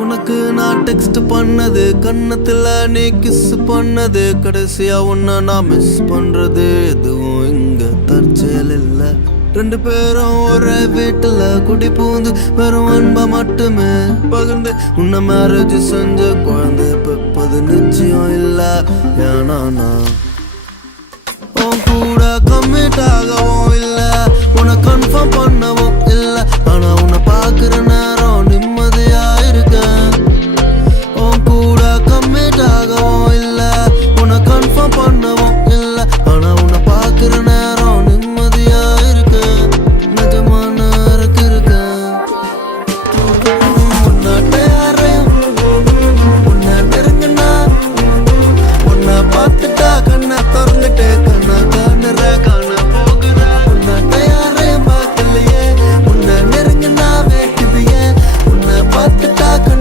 உனக்கு நான் டெக்ஸ்ட் பண்ணது, கண்ணத்துல நீ கிஸ் பண்ணது, கடைசியா உன்ன நான் மிஸ் பண்றது எதுவும் இங்க தற்செயல் இல்ல. ரெண்டு பேரும் ஒரே வீட்டுல குடி பூந்து வெறும் அன்பா மட்டுமே பகிர்ந்து உன்ன மேரேஜ் செஞ்ச குழந்தை பெப்பது நிச்சயம் இல்ல. ஏன்னா நான் உன் கூட கம்மிட் ஆகவும் இல்ல, உன்னை கன்ஃபார்ம் பண்ணவும் இல்ல. ஆனா உன்னை பாக்குற நேரம்